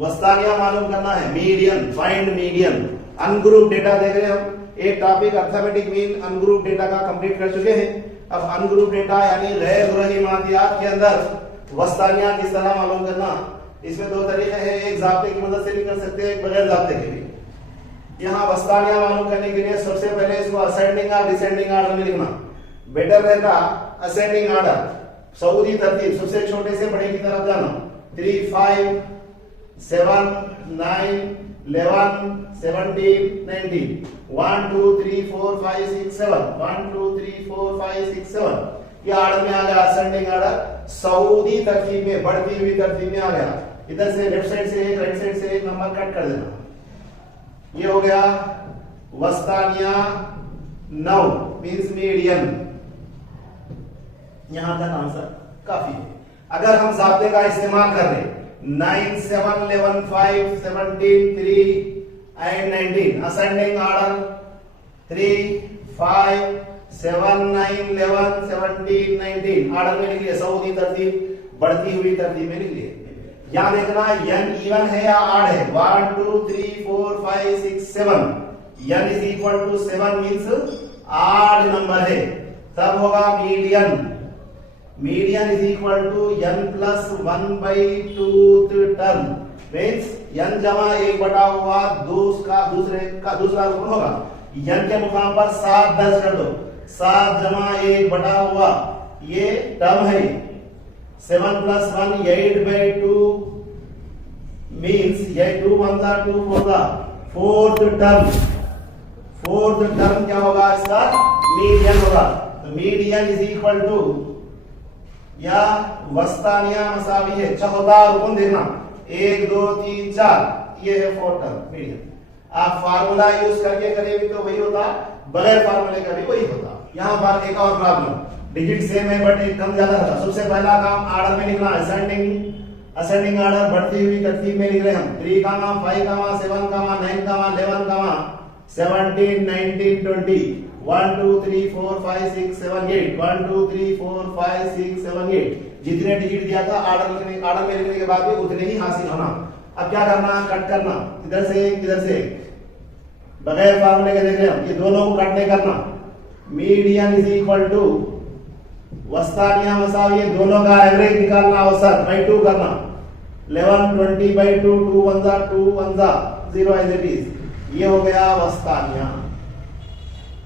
वस्तानिया मालूम करना है, median, find median. Ungroup data देख रहे हैं हम, एक topic arithmetic mean ungroup data का कंप्लीट कर चुके हैं। अब अनग्रुप डेटा यानी गैर जुरही मादियात के अंदर वस्तानिया किस तरह मालूम करना, इसमें दो तरीके हैं, एक जाब्ते की मदद से भी कर सकते हैं, एक बगैर जाब्ते के भी। यहाँ वस्तानिया मालूम करने के लिए सबसे पहले इसको असेंडिंग और डिसेंडिंग ऑर्डर में लिखना बेटर रहता। असेंडिंग ऑर्डर, सऊदी तरतीब, सबसे छोटे से बड़े की तरफ जाना, 3 5 7 9 11 17 19 1 2 3 4 5 6 7 1 2 3 4 5 6 7 ये ऑर्डर में आ गया। असेंडिंग ऑर्डर सऊदी तरतीब में, बढ़ती हुई तरतीब में आ गया। इधर से लेफ्ट साइड से एक, राइट साइड से एक नंबर कट कर देना। ये हो गया वस्तानिया 9 मींस मीडियन। यहां तक आंसर काफी है। अगर हम जाब्ते का इस्तेमाल कर रहे 9 7 11 5 17 3 and 19 असेंडिंग ऑर्डर 3 5 7 9 11 17 19 ऑर्डर में लिख लिए, सऊदी तरतीब बढ़ती हुई तरतीब में लिख लिए। यहां देखना n इवन है या ऑड है, 1 2 3 4 5 6 7 n is equal to 7 means odd number है, तब होगा median. Median is equal to n plus 1/2 term means n जमा 1 बटा हुआ दूसरा गुण होगा। n के मुकाम पर 7 10 कर दो, 7 जमा 1 बटा हुआ ये टर्म है। 7 प्लस 1 8/2 मींस ये 2 1 2 होगा। फोर्थ टर्म क्या होगा इसका, मीडियन होगा। तो मीडियन इज इक्वल टू या वस्तानिया मसावी है, चौथा रुकन देखना 1 2 3 4 ये है फोर्थ टर्म मीडियन। आप फार्मूला यूज करके करें भी तो वही होता, बगैर फार्मूले का भी वही होता। यहां पर एक और प्रॉब्लम, डिजिट सेम है बट एक कम ज्यादा था। सबसे पहला काम ऑर्डर में लिखना, असेंडिंग ऑर्डर बढ़ती हुई तरतीब में लिख रहे हम 3 5 7 9 11 17 19 20 1 2 3 4 5 6 7 8 1 2 3 4 5 6 7 8 जितने डिजिट दिया था ऑर्डर में लिखने के बाद भी उतने ही हासिल होना। अब क्या करना, कट करना, इधर से एक इधर से एक, बगैर फार्मूले के देख रहे हम, ये दोनों को कट नहीं करना। मीडियन इज इक्वल टू वस्तानिया मसावी, दोनों का एवरेज निकालना, औसत बाय 2 करना। 11 20/2 2 1 0 एज इट इज। ये हो गया वस्तानिया।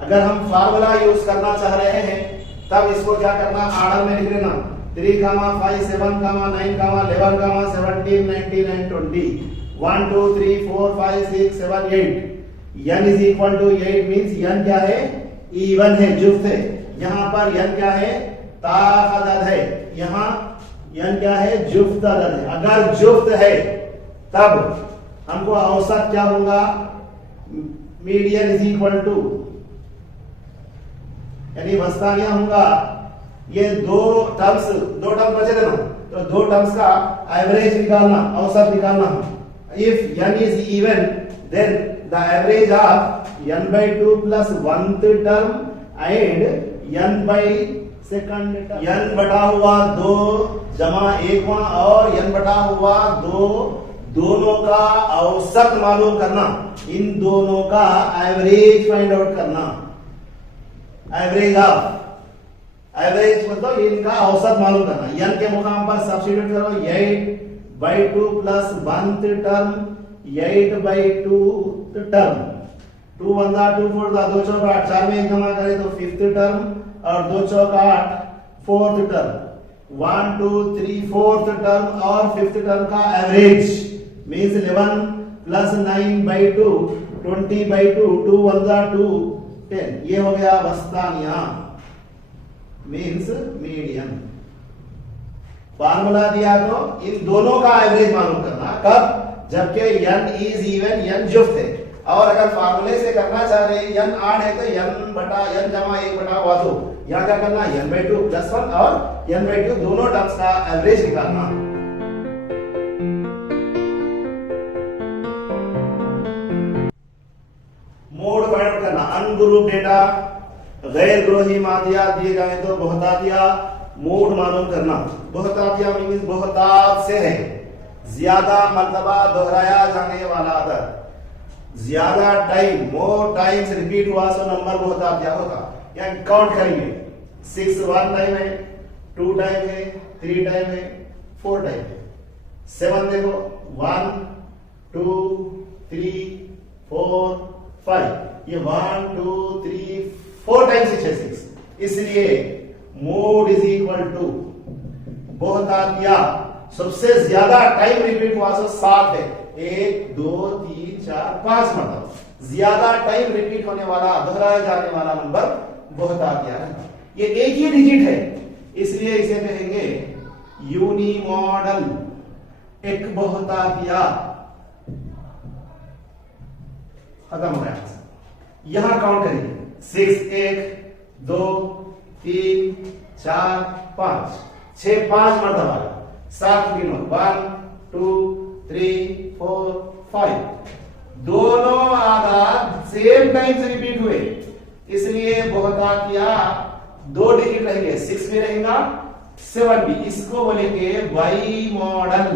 अगर हम फार्मूला यूज करना चाह रहे हैं तब इसको क्या करना, ऑर्डर में लिख लेना 3 5 7 9 11 17 19 and 20 1 2 3 4 5 6 7 8 n is equal to 8 means n क्या है, इवन है, जुफ्त है। यहां पर n क्या है, ताअदद है, यहां n क्या है, जुफ्त अदद है। अगर जुफ्त है तब हमको औसत क्या होगा, मीडियन इज इक्वल टू यानी वस्तानिया होगा। ये दो टर्म्स बचे थे ना, तो दो टर्म्स का एवरेज निकालना, औसत निकालना। If n is even then the average of n/2 plus 1th term and n बटा हुआ 2 जमा 1 और n बटा हुआ 2 दोनों का औसत मालूम करना, इन दोनों का एवरेज फाइंड आउट करना। एवरेज मतलब इनका औसत मालूम करना। n के मुकाम पर सब्स्टिट्यूट करो 8/2 प्लस 1th टर्म 8/2 टर्म 2 1 2 4 2 4 8 4 में 1 जमा करें तो 5th टर्म और 2 4 8 4th टर्म 1 2 3 4th टर्म और 5th टर्म का एवरेज मींस 11 प्लस 9/2 20/2 2 1 2 10 ये हो गया वस्तानिया मींस मीडियन। फार्मूला दिया तो इन दोनों का एवरेज मालूम करना, कब, जबकि n इज इवन, n जुफ्त है। और अगर फार्मूले से करना चाह रहे n 8 है तो n बटा n जमा 1 बटा हुआ 2, यहाँ क्या करना n/2 + 1 और n/2 दोनों टर्म्स का एवरेज निकालना। मोड फाइंड आउट करना, अनग्रुप डेटा, गैर ग्रोही मादियात दिए जाए तो बहुतातिया मोड मालूम करना। बहुतातिया मीन्स बहुतात से है, ज्यादा मर्तबा दोहराया जाने वाला अदद, ज्यादा टाइम, मोर टाइम्स रिपीट हुआ सो नंबर बहुतातिया होगा। यहाँ काउंट करेंगे, 6 1 टाइम है, 2 टाइम है, 3 टाइम है, 4 टाइम है, 7 देखो 1 2 3 4 5, ये 1 2 3 4 टाइम्स 6 इसलिए मोड इज इक्वल टू बहुतातिया सबसे ज्यादा टाइम रिपीट हुआ सो 7 है, 1 2 3 4 5 मतलब ज्यादा टाइम रिपीट होने वाला दोहराया जाने वाला नंबर बहुतातिया है। ये एक ही डिजिट है इसलिए इसे कहेंगे यूनिमॉडल, एक बहुतातिया। खत्म हो गया। यहां काउंट करिए, 6 1 2 3 4 5 6 5 मर्तबा, 7 गिनो 1 2 3 4 5, दोनों आधार सेम टाइम से रिपीट हुए इसलिए बहुतातिया 2 डिजिट रहेंगे, 6 भी रहेगा 7 भी। इसको बोलेंगे by model,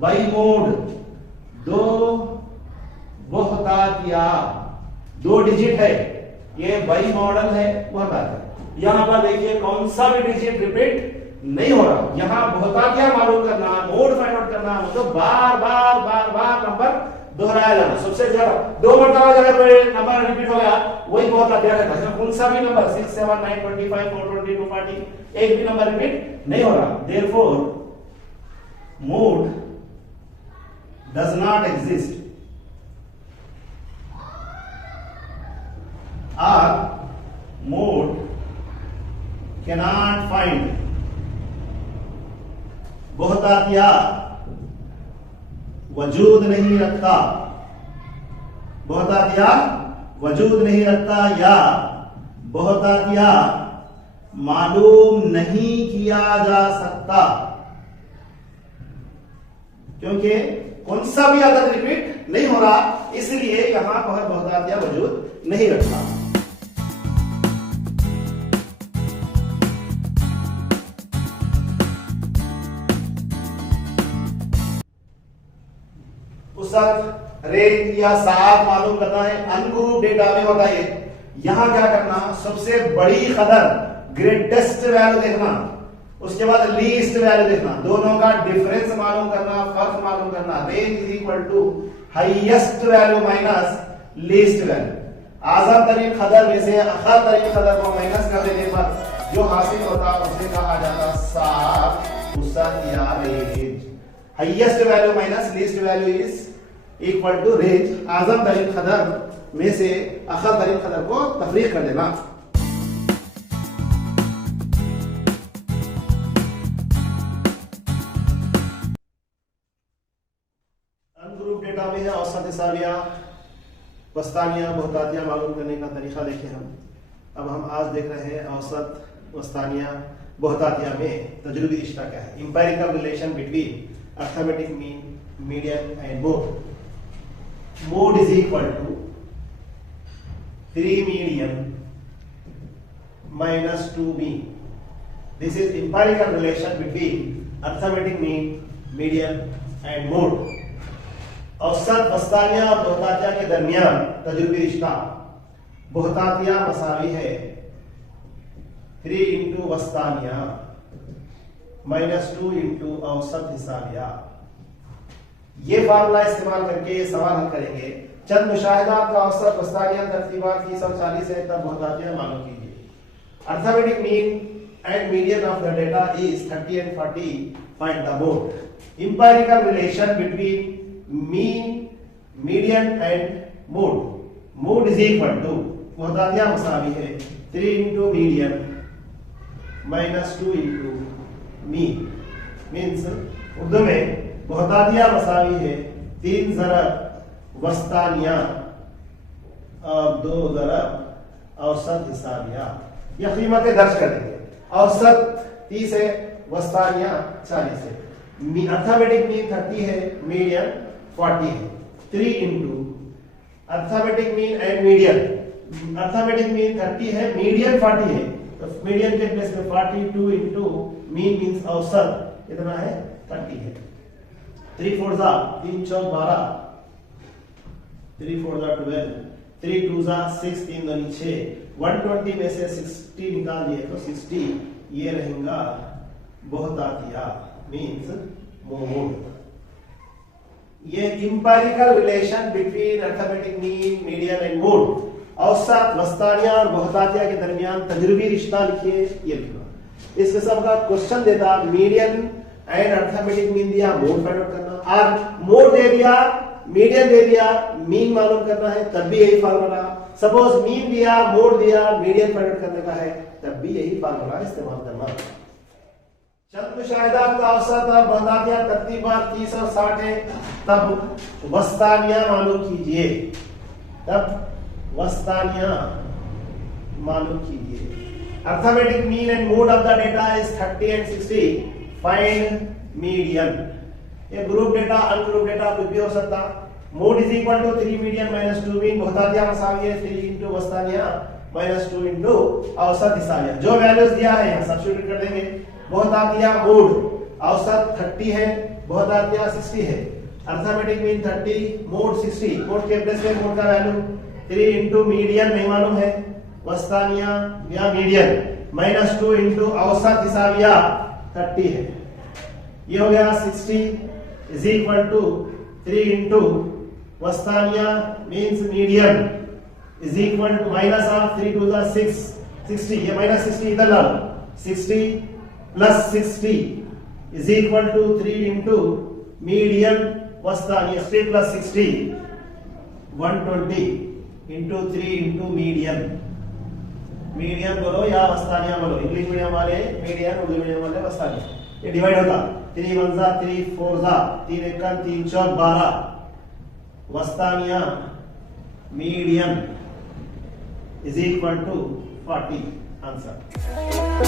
by mode, 2 बहुतातिया 2 digit है, ये बाई मॉडल है बहुतातिया। यहां पर देखिए कौन सा भी डिजिट रिपीट नहीं हो रहा, यहां बहुतातिया मालूम करना, मोड फाइंड आउट करना मतलब बार बार बार बार नंबर दोहराया जाना। सबसे ज्यादा 2 मरतबा अगर नंबर रिपीट हो गया वही बहुतातिया रहता है। कौन सा भी नंबर 6 7 9 25 420 240 एक भी नंबर रिपीट नहीं हो रहा। Therefore mode does not exist or mode cannot find, बहुतातिया वजूद नहीं रखता, बहुतातिया वजूद नहीं रखता या बहुतातिया मालूम नहीं किया जा सकता, क्योंकि कौन सा भी अदद रिपीट नहीं हो रहा इसलिए यहां पर बहुतातिया वजूद नहीं रखता। रेंज या साथ मालूम करना है, अनग्रुप डेटा में होता है। यहां क्या करना, सबसे बड़ी कदर ग्रेटेस्ट वैल्यू देखना, उसके बाद लीस्ट वैल्यू देखना, दोनों का डिफरेंस मालूम करना, फर्क मालूम करना। Range is equal to highest value minus least value. आज़म तरीन कदर में से अखर तरीन कदर को माइनस कर देने पर जो हासिल होता उसे कहा जाता साथ औसत या range. Highest value minus least value is equal to range. आज़म तरीन कदर में से अखर तरीन कदर को तफरीक कर देना। अनग्रुप डेटा में है औसत हिसाबिया, वस्तानिया, बहुतातिया मालूम करने का तरीका देखें हम। अब हम आज देख रहे हैं औसत, वस्तानिया, बहुतातिया में तजुर्बी रिश्ता क्या है, empirical relation between arithmetic mean, median and mode. Mode is equal to 3 median minus 2 mean. This is empirical relation between arithmetic mean, median and mode. औसत, वस्तानिया और बहुतातिया के दरमियान तजुर्बी रिश्ता, बहुतातिया मसावी है 3 इंटू वस्तानिया माइनस 2 इंटू औसत हिसाबिया। ये फार्मूला इस्तेमाल करके सवाल हल करेंगे। चंद मुशाहिदात का औसत, वस्तानिया, तरतीबात की 140 है, तब बहुतातिया मालूम कीजिए। Arithmetic mean and median of the data is 30 and 40. Find the mode. Empirical relation between mean, median and mode. Mode is equal to, बहुतातिया मसावी है 3 into median minus 2 into mean. Means Urdu में बहुतातिया मसावी है 3 ज़रब वस्तानिया अब 2 ज़रब औसत हिसाबिया, यह कीमतें दर्ज कर देंगे। औसत 30 है, वस्तानिया 40 है, अर्थमेटिक मीन 30 है, मीडियन 40 है। 3 into arithmetic mean and median, arithmetic mean 30 है, मीडियन 40 है, तो मीडियन के प्लेस में 42 इंटू मीन मीन्स औसत कितना है 30 है। 3 4 जा 3 4 12, 3 4 जा 12, 3 2 जा 6, 3 2 6, 120 में से 60 निकाल दिए तो 60 ये रहेगा बहुतातिया मीन्स मोड। ये empirical relation between arithmetic mean, median and mode, औसत, वस्तानिया और बहुतातिया के दरमियान तजुर्बी रिश्ता लिखिए, ये लिखना। इस किस्म का क्वेश्चन देता मीडियन एंड अर्थमेटिक मीन दिया, मोड फाइंड आउट करना, और मोड दे दिया, मीडियन दे दिया, मीन मालूम करना है, तब भी यही फार्मूला। सपोज मीन दिया, मोड दिया, मीडियन फाइंड आउट करने का है, तब भी यही फार्मूला इस्तेमाल करना। चंद मुशाहिदात का औसत और बहुतातिया तरतीब बार 30 और 60 है, तब वस्तानिया मालूम कीजिए, तब वस्तानिया मालूम कीजिए। Arithmetic mean and mode of the data is 30 and 60, find median. ये ग्रुप डेटा, अनग्रुप डेटा कुछ भी हो सकता। Mode is equal to 3 median minus 2 mean, बहुतातिया मसावी है 3 इंटू वस्तानिया माइनस 2 इंटू औसत हिसाबिया। जो वैल्यूज दिया है यहाँ सब्स्टिट्यूट कर देंगे। बहुतातिया मोड औसत 30 है, बहुतातिया 60 है, अर्थमेटिक मीन 30, मोड 60, मोड के प्लेस में मोड का वैल्यू 3 इंटू मीडियन नहीं मालूम है, वस्तानिया या मीडियन माइनस 2 इंटू औसत हिसाबिया 30 है। ये हो गया 60 इज इक्वल टू 3 इंटू वस्तानिया means median is equal to minus of 3 2 6, 60, ये माइनस 60 इधर ला लो, 60 plus 60 is equal to 3 into median वस्तानिया, 60 plus 60 120 into 3 into median. Median बोलो या वस्तानिया बोलो, इंग्लिश मीडियम वाले मीडियन, उर्दू मीडियम वाले वस्तानिया। ये डिवाइड होगा 3 1 जा 3 4 जा 3 1 3 4 12, वस्तानिया median is equal to 40 answer.